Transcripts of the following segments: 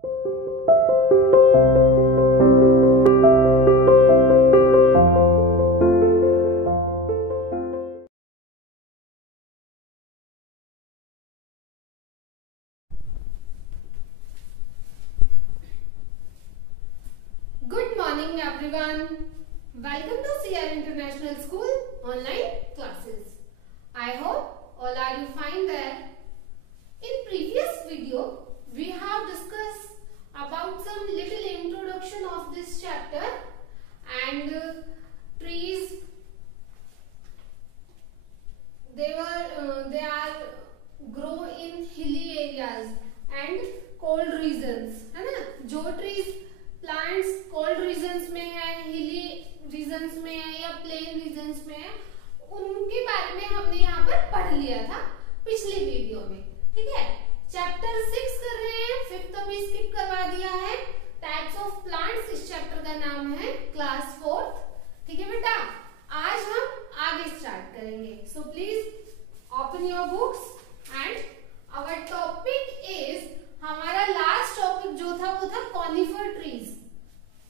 Good morning everyone. Welcome to CR International School online classes. I hope all are you fine there. In previous video we have discussed about some little introduction of this chapter and trees. They are grow in hilly areas and cold regions, है ना. जो trees plants cold regions में है, हिली regions में है या plane regions में है, उनके बारे में हमने यहाँ पर पढ़ लिया था पिछली वीडियो में. ठीक है, चैप्टर 6 कर रहे हैं, 5th अभी स्किप करवा दिया है. टाइप्स ऑफ प्लांट्स इस चैप्टर का नाम है, क्लास 4th. ठीक है बेटा, आज हम आगे स्टार्ट करेंगे. So please open your books and our topic is, हमारा लास्ट टॉपिक जो था वो था कॉनिफर ट्रीज,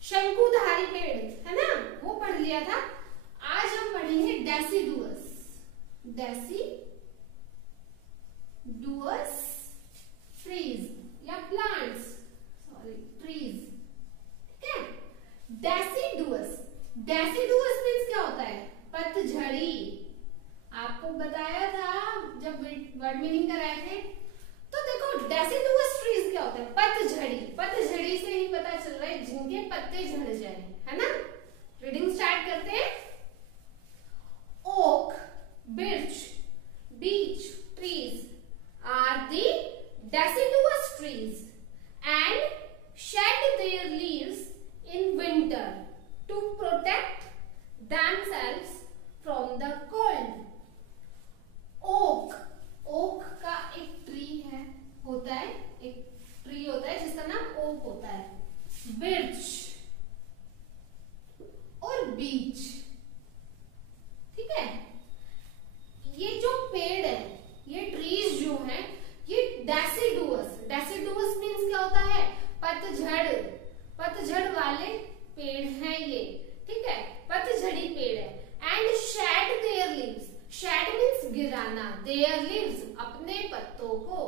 शंकुधारी पेड़, है ना, वो पढ़ लिया था. आज हम पढ़ेंगे डेसिडुअस ट्रीज या प्लांट्स, सॉरी ट्रीज. ठीक है, डेसिडुअस मीन्स क्या होता है? पतझड़ी. आपको बताया था जब वर्ड मीनिंग कराए थे. तो देखो डेसिडुअस ट्रीज क्या होता है? पतझड़ी से ही पता चल रहा है जिनके पत्ते झड़ जाए, है ना. रीडिंग स्टार्ट करते हैं. Oak, birch, beech trees are the deciduous trees and shed their leaves in winter to protect themselves from the cold. Oak का एक ट्री है, होता है, एक ट्री होता है जिसका नाम ओक होता है. बिर्च और बीच. ठीक है, ये जो पेड़ है, ये ट्रीज जो है, ये डेसिडुअस मीन्स क्या होता है? पतझड़ वाले पेड़ हैं ये. ठीक है, पतझड़ी पेड़ है. And shed their leaves, shed means गिराना, देयर लीव्स अपने पत्तों को,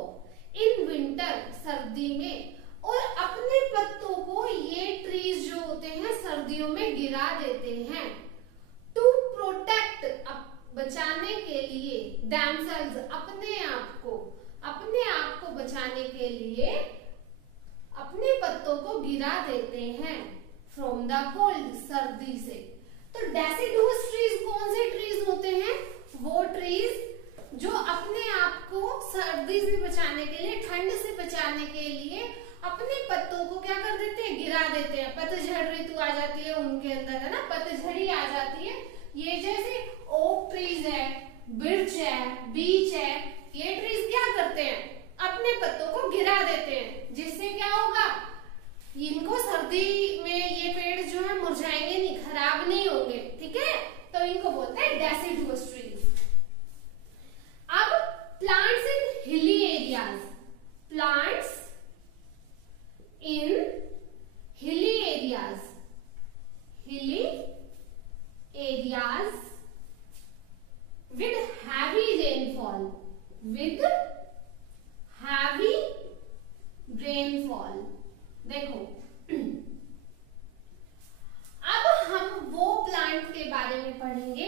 इन विंटर सर्दी में, और अपने पत्तों को ये ट्रीज जो होते हैं सर्दियों में गिरा देते हैं. टू प्रोटेक्ट, बचाने के लिए, themselves अपने आप को बचाने के लिए अपने पत्तों को गिरा देते हैं. फ्रॉम द कोल्ड, सर्दी से. तो डेसिडुअस ट्रीज कौन से ट्रीज होते हैं? वो ट्रीज जो अपने आप को सर्दी से बचाने के लिए, ठंड से बचाने के लिए अपने पत्तों को क्या कर देते हैं? गिरा देते हैं. पतझड़ ऋतु आ जाती है उनके अंदर, है ना, पतझड़ी आ जाती है. ये जैसे ओक ट्रीज है, बिर्च है, बीच है, ये ट्रीज क्या करते हैं? अपने पत्तों को गिरा देते हैं. जिससे क्या होगा? इनको सर्दी में ये पेड़ जो है मुरझाएंगे नहीं, खराब नहीं होंगे. ठीक है, तो इनको बोलते हैं डेसिडुअस ट्रीज. अब plants in hilly areas, plants in hilly areas with heavy rainfall, देखो अब हम वो प्लांट के बारे में पढ़ेंगे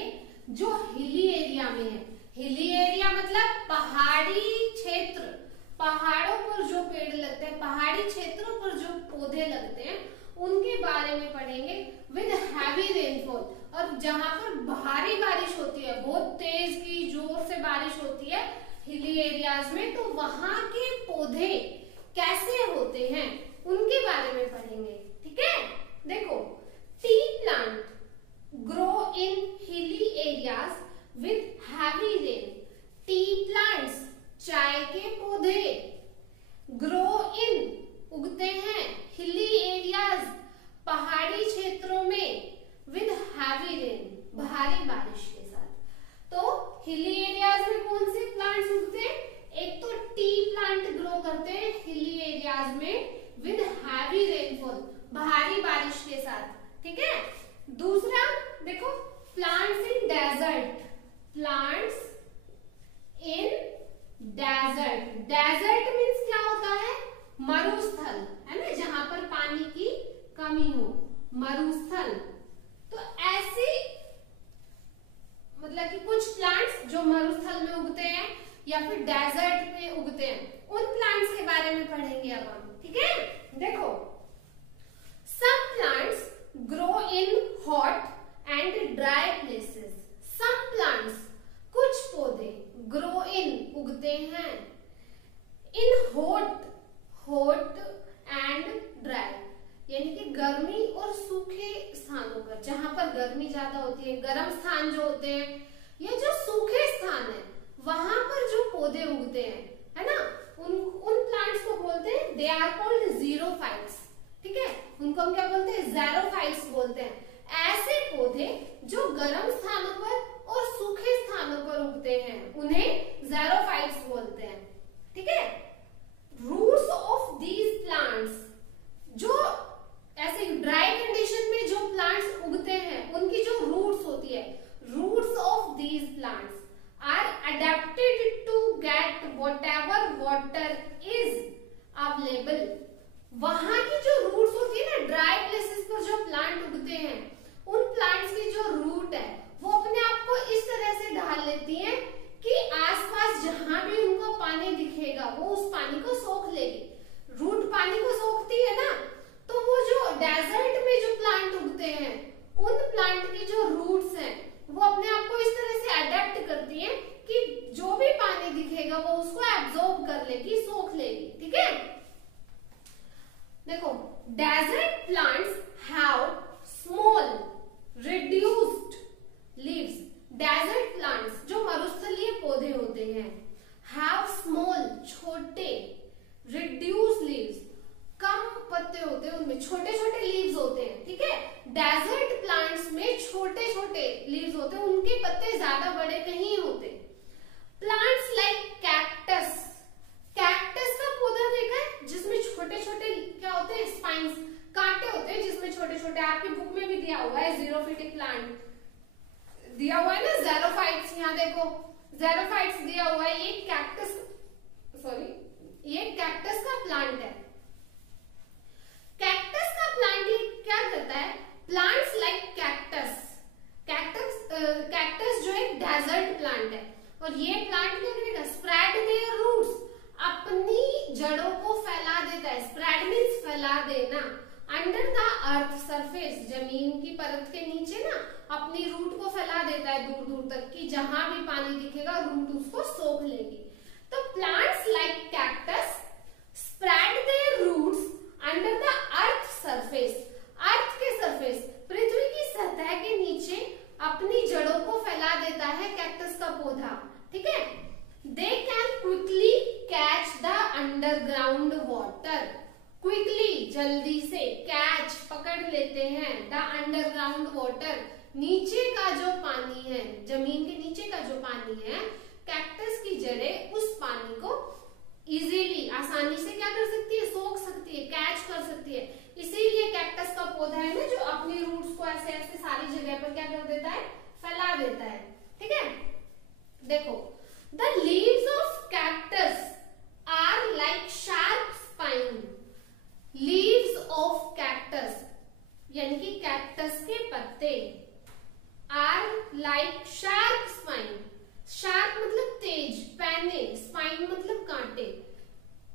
जो हिली एरिया में है. हिली एरिया मतलब पहाड़ी क्षेत्र, पहाड़ों पर जो पेड़ लगते हैं, पहाड़ी क्षेत्रों पर जो पौधे लगते हैं, उनके बारे में पढ़ेंगे. विद हैवी रेनफॉल, और जहां पर भारी बारिश होती है, बहुत तेज की जोर से बारिश होती है हिली एरियाज में, तो वहां के पौधे कैसे होते हैं उनके बारे में पढ़ेंगे. ठीक है, देखो T plant grow in hilly areas with heavy rain. T plants, चाय के पौधे, ग्रो इन उगते हैं, हिली एरियाज पहाड़ी क्षेत्रों में, विद हैवी रेन भारी बारिश के साथ. तो हिली एरियाज में कौन से प्लांट्स उगते हैं? एक तो टी प्लांट ग्रो करते हैं हिली एरियाज में विद हैवी रेनफॉल, भारी बारिश के साथ, ठीक है। दूसरा देखो, plants in desert, plants in desert, desert means क्या होता है, मरुस्थल, है ना, जहां पर पानी की कमी हो, मरुस्थल। तो ऐसी मतलब कि कुछ प्लांट्स जो मरुस्थल में उगते हैं या फिर डेजर्ट में उगते हैं, उन प्लांट्स के बारे में पढ़ेंगे अब हम, ठीक है। देखो, some plants grow in hot and dry places, some plants, कुछ पौधे, ग्रो इन, उगते हैं, in hot, hot and dry, यानी कि गर्मी और सूखे स्थानों पर, जहां पर गर्मी ज्यादा होती है, गर्म स्थान जो होते हैं, या जो सूखे स्थान है, वहां पर जो पौधे उगते हैं, है ना, उन प्लांट्स को बोलते हैं, दे आर कॉल्ड ज़ीरोफाइट्स, ठीक है, उनको हम क्या बोलते हैं, ज़ेरोफाइट्स बोलते हैं। ऐसे पौधे जो गर्म स्थानों पर और सूखे स्थानों पर उगते हैं, उन्हें ज़ेरोफाइट्स बोलते हैं, ठीक है। रूट्स ऑफ दीज प्लांट्स, जो ऐसे ड्राई कंडीशन में जो प्लांट्स उगते हैं, उनकी जो रूट्स होती है, roots of these plants are adapted to get whatever water is available. वहां की जो रूट्स होती है ना, ड्राई प्लेसेस पर जो प्लांट उगते हैं, उन प्लांट्स की जो रूट है वो अपने आप को इस तरह से ढाल लेती है कि आसपास जहां भी उनको पानी दिखेगा वो उस पानी को सोख लेगी। रूट पानी को सोखती है ना, तो वो जो डेजर्ट में जो प्लांट उगते हैं, उन प्लांट की जो रूट्स हैं वो अपने आप को इस तरह से अडेप्ट करती हैं कि जो भी पानी दिखेगा वो उसको एब्जॉर्ब कर लेगी, सोख लेगी, ठीक है। देखो, desert plants have small reduced leaves, desert plants जो मरुस्थलीय पौधे होते हैं, हैव स्मॉल, छोटे, रिड्यूस्ड लीव्स, कम पत्ते होते हैं, उनमें छोटे छोटे लीव्स होते हैं, ठीक है। डेजर्ट प्लांट्स में छोटे छोटे लीव्स होते हैं, उनके पत्ते ज्यादा बड़े नहीं होते। प्लांट्स लाइक कैक्टस, कैक्टस का पौधा देखा है जिसमें छोटे छोटे क्या होते हैं, स्पाइन्स, कांटे होते हैं जिसमें छोटे छोटे, आपकी बुक में भी दिया हुआ है, ज़ीरोफिटिक प्लांट दिया हुआ है ना, ज़ेरोफाइट्स, यहाँ देखो ज़ेरोफाइट्स दिया हुआ है। ये कैक्टस, सॉरी, ये कैक्टस का प्लांट है। कैक्टस का प्लांट ये क्या करता है, प्लांट्स लाइक कैक्टस, कैक्टस जो एक डेजर्ट प्लांट है, और ये प्लांट क्या करेगा, स्प्रेड देयर रूट्स, अपनी जड़ों को फैला देता है, स्प्रेड मीन्स फैला देना, अंडर द अर्थ सरफेस, जमीन की परत के नीचे ना अपनी रूट को फैला देता है दूर दूर तक, कि जहां भी पानी दिखेगा रूट उसको सोख लेगी। तो plants like cactus spread their roots under the earth surface, earth के सरफेस, पृथ्वी की सतह के नीचे अपनी जड़ों को फैला देता है कैक्टस का पौधा, ठीक है। They can quickly catch the underground water, quickly, जल्दी से, कैच, पकड़ लेते हैं, द अंडरग्राउंड वाटर, नीचे का जो पानी है, जमीन के नीचे का जो पानी है, कैक्टस की जड़ें उस पानी को इजीली, आसानी से क्या कर सकती है, सोख सकती है, कैच कर सकती है। इसीलिए कैक्टस का पौधा है ना, जो अपनी रूट्स को ऐसे ऐसे सारी जगह पर क्या कर देता है, फैला देता है, ठीक है। देखो, the leaves of cactus are like sharp spine, leaves of cactus यानी कि कैक्टस के पत्ते, are like sharp spine, sharp मतलब तेज, पैने, स्पाइन मतलब कांटे,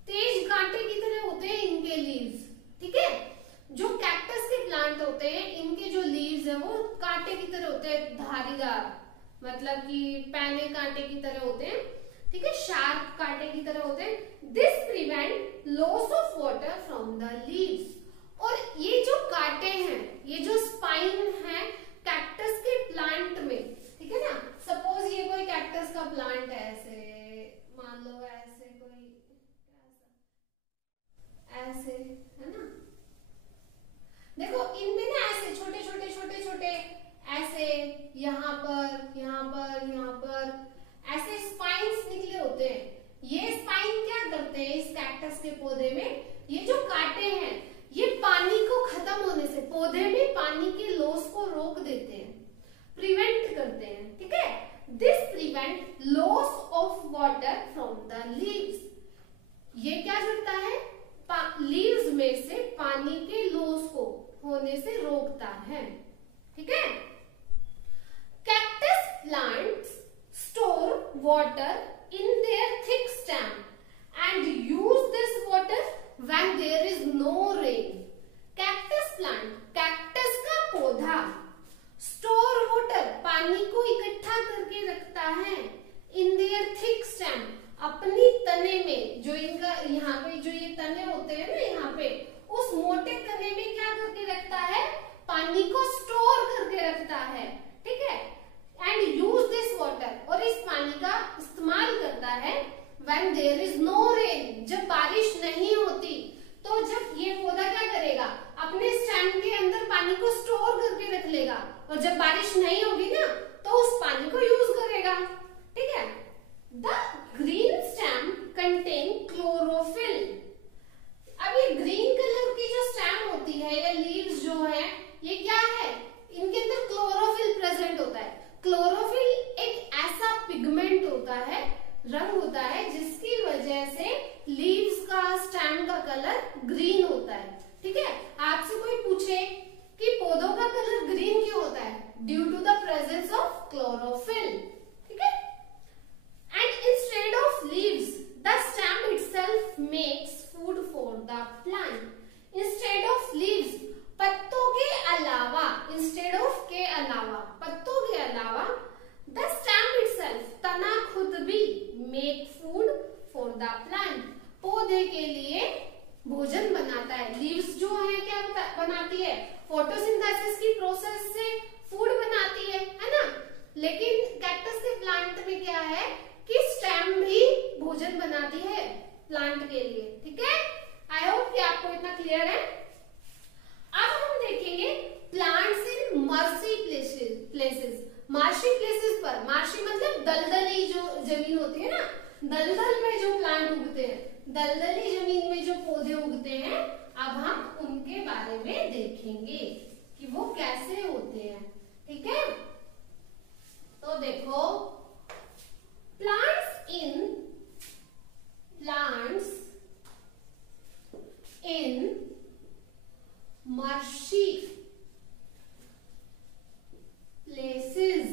तेज कांटे की तरह होते हैं इनके लीव्स, ठीक है। जो कैक्टस के प्लांट होते हैं, इनके जो लीव्स है वो कांटे की तरह होते हैं, धारीदार, मतलब कि पैने कांटे की तरह होते हैं, ठीक है, शार्प कांटे की तरह होते हैं। This prevent loss of water from the leaves, और ये जो कांटे हैं, ये जो स्पाइन है कैक्टस के प्लांट में, ठीक है ना, सपोज ये कोई कैक्टस का प्लांट है, ऐसे मान लो, ऐसे कोई ऐसे है ना, देखो इनमें ना ऐसे छोटे छोटे छोटे छोटे ऐसे यहाँ पर यहाँ पर यहाँ पर ऐसे स्पाइन्स निकले होते हैं। ये स्पाइन क्या करते हैं इस कैक्टस के पौधे में, ये जो कांटे हैं ये पानी को खत्म होने से, पौधे में पानी के लॉस को रोक देते हैं, प्रिवेंट करते हैं, ठीक है। This prevent loss of water from the leaves. ये क्या करता है, लीव्स में से पानी के लॉस को होने से रोकता है, ठीक है। Cactus plants store water in their thick stem and use this water when there is no rain. Cactus plant, cactus का पौधा store water, पानी को इकट्ठा करके रखता है in their thick stem, अपनी तने में, जो इनका यहाँ पे जो ये तने होते हैं ना यहाँ पे, उस मोटे तने में क्या करके रखता है, पानी को स्टोर करके रखता है, ठीक है। एंड यूज दिस वाटर, और इस पानी का इस्तेमाल करता है when there is no rain, जब बारिश नहीं होती। तो जब ये पौधा क्या करेगा, अपने स्टेम के अंदर पानी को स्टोर करके रख लेगा, और जब बारिश नहीं होगी ना तो उस पानी को यूज करेगा, ठीक है। The green stem contain chlorophyll. अब ये ग्रीन कलर की जो स्टेम होती है या लीव्स जो है, ये क्या है, इनके अंदर क्लोरोफिल प्रेजेंट होता है। क्लोरोफिल एक ऐसा पिगमेंट होता है, रंग होता है, जिसकी वजह से लीव्स का, स्टेम का कलर ग्रीन होता है, ठीक है। आपसे कोई पूछे कि पौधों का कलर ग्रीन क्यों होता है, due to the presence of chlorophyll, ठीक है। And instead of leaves the stem itself makes food for the plant. Instead of leaves, पत्तों के अलावा, इंस्टेड ऑफ के अलावा, पत्तों के अलावा, द स्टेम इटसेल्फ, तना खुद भी, make food for the plant, पौधे के लिए भोजन बनाता है। लीव्स जो है क्या बनाती है, फोटोसिंथेसिस की प्रोसेस से फूड बनाती है ना। लेकिन कैक्टस के प्लांट में क्या है कि स्टेम भी भोजन बनाती है प्लांट के लिए, ठीक है। आई होप कि आपको इतना क्लियर है। अब हम देखेंगे plants in mercy places, marshy places पर। मार्शी मतलब दलदली जो जमीन होती है ना, दलदल में जो प्लांट उगते हैं, दलदली जमीन में जो पौधे उगते हैं, अब हम उनके बारे में देखेंगे कि वो कैसे होते हैं, ठीक है। तो देखो, plants in marshy places,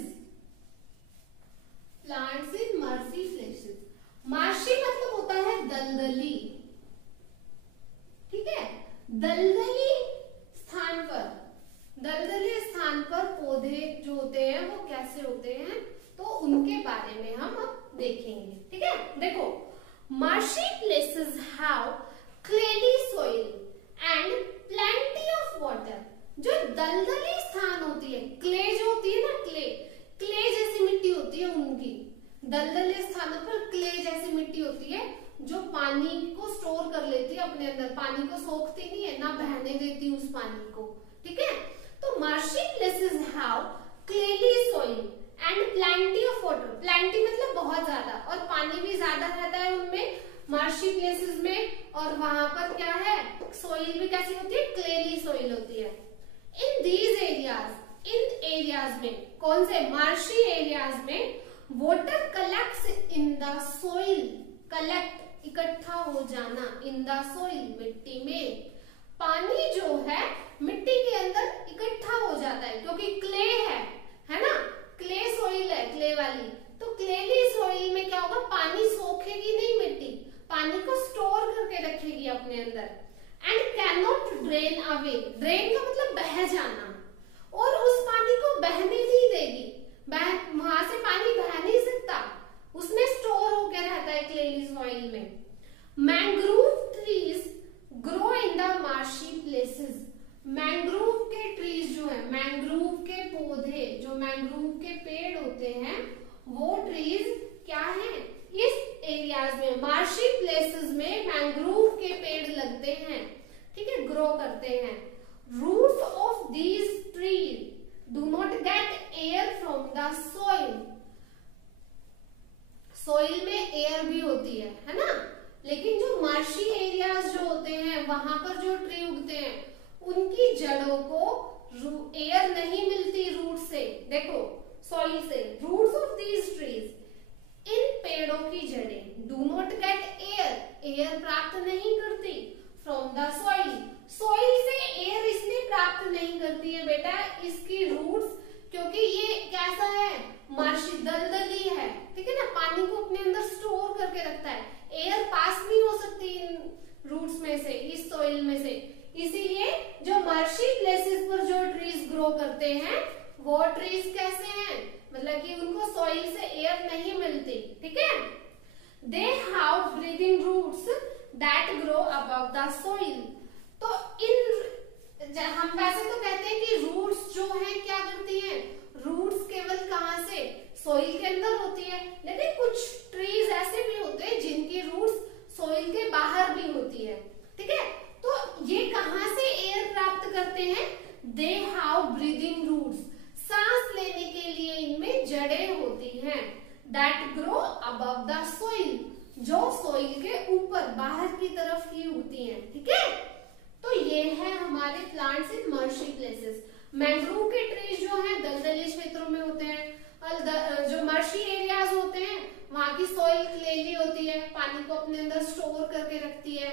plants in marshy places। marshy मतलब होता है दलदली, ठीक है। दलदली स्थान पर, दलदली स्थान पर पौधे जो होते हैं वो कैसे होते हैं, तो उनके बारे में हम अब देखेंगे, ठीक है। देखो, marshy places have clayey soil and plenty of water। जो दलदली स्थान होती है, क्ले जो होती है ना, क्ले जैसी मिट्टी होती है उनकी, दलदली स्थानों पर क्ले जैसी मिट्टी होती है जो पानी को स्टोर कर लेती है अपने अंदर, पानी को सोखती नहीं है, ना बहने देती उस पानी को, ठीक है। तो marshy places have clayey soil and plenty of water। plenty मतलब बहुत ज्यादा, और पानी भी ज्यादा रहता है उनमें, मार्शी प्लेसेस में। और वहां पर क्या है, सोइल भी कैसी होती है, क्लेली सोइल होती है। In these areas, in areas में, कौन से, मार्शी एरियाज में, water collects in the soil. Collect, इकट्ठा हो जाना, इन द सोइल, मिट्टी में। पानी जो है मिट्टी के अंदर इकट्ठा हो जाता है, क्योंकि क्ले है ना, क्ले सोइल है, क्ले वाली। तो क्लेली सोइल में क्या होगा, पानी सोखेगी नहीं मिट्टी, पानी को स्टोर करके रखेगी अपने अंदर। And can not drain away, drain का मतलब बह जाना, और उस पानी को बहने नहीं देगी, वहां से पानी बह नहीं सकता, उसमें स्टोर होकर रहता है क्लेली सॉइल में। Mangrove trees grow in the marshy places. Mangrove के ट्रीज जो है, मैंग्रोव के पौधे, जो मैंग्रोव के पेड़ होते हैं, वो ट्रीज क्या है, इस एरियाज में, मार्शी प्लेसेस में मैंग्रोव के पेड़ लगते हैं, ठीक है, ग्रो करते हैं। Roots of these trees do not get air from the soil. Soil में एयर भी होती है ना, लेकिन जो मार्शी एरियाज जो होते हैं वहां पर जो ट्री उगते हैं उनकी जड़ों को एयर नहीं मिलती रूट से, देखो सॉइल से, रूट्स ऑफ दीज ट्रीज, इन पेड़ों की जड़ें do not get air, air प्राप्त नहीं करती फ्रॉम द सॉइल, सॉइल से एयर इसलिए प्राप्त नहीं करती है बेटा, इसकी रूट्स, क्योंकि ये कैसा है, मार्शी दलदली है, ठीक है ना, पानी को अपने अंदर स्टोर करके रखता है, एयर पास नहीं हो सकती इन रूट्स में से, इस सॉइल में से, इसीलिए जो मर्शी प्लेसेस पर जो ट्रीज ग्रो करते हैं वो ट्रीज कैसे हैं, मतलब कि उनको सॉइल से एयर नहीं मिलती, ठीक है। They have breathing roots that grow above the soil, तो हम वैसे तो कहते हैं कि रूट्स जो है क्या करती हैं, रूट्स केवल कहां से, सॉइल के अंदर होती है, लेकिन कुछ ट्रीज ऐसे भी होते हैं जिनकी रूट्स सॉइल के बाहर भी होती है, ठीक है। तो ये कहां से एयर प्राप्त करते हैं, दे हैव ब्रीदिंग रूट्स, सांस लेने के लिए इनमें जड़ें होती हैं, that grow above the soil, जो सॉइल के ऊपर बाहर की तरफ की उगती हैं, ठीक है। तो ये है हमारे plants in marshy places. Mangrove के ट्रीज जो हैं दलदली क्षेत्रों में होते हैं, और जो मर्शी एरियाज होते हैं वहां की सॉइल क्लेली होती है, पानी को अपने अंदर स्टोर करके रखती है,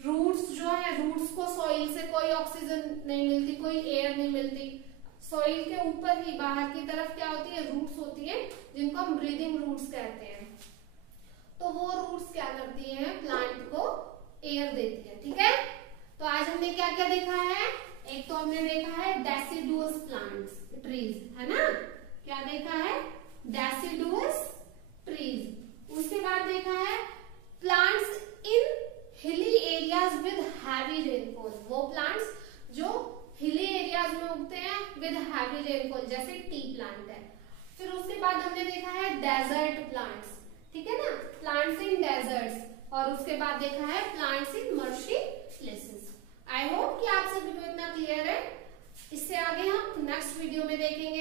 रूट्स जो है, रूट्स को सॉइल से कोई ऑक्सीजन नहीं मिलती, कोई एयर नहीं मिलती, सॉइल के ऊपर ही बाहर की तरफ क्या होती है, रूट्स होती है, जिनको हम ब्रीदिंग रूट्स कहते हैं। तो वो रूट्स क्या करती हैं, प्लांट को एयर देती है, ठीक है। तो आज हमने क्या क्या देखा है, एक तो हमने देखा है डेसिडुअस प्लांट्स, ट्रीज, है ना, क्या देखा है, डेसिडुअस ट्रीज। उसके बाद देखा है plants in hilly areas with heavy rainfall, वो प्लांट्स जो हिली एरियाज में उगते हैं विद हैवी रेनफॉल, जैसे टी प्लांट है। फिर उसके बाद हमने देखा है डेजर्ट प्लांट्स, ठीक है ना, प्लांट्स इन डेजर्ट्स, और उसके बाद देखा है plants in marshy places. I hope कि आप सभी को इतना क्लियर है। इससे आगे हम नेक्स्ट वीडियो में देखेंगे।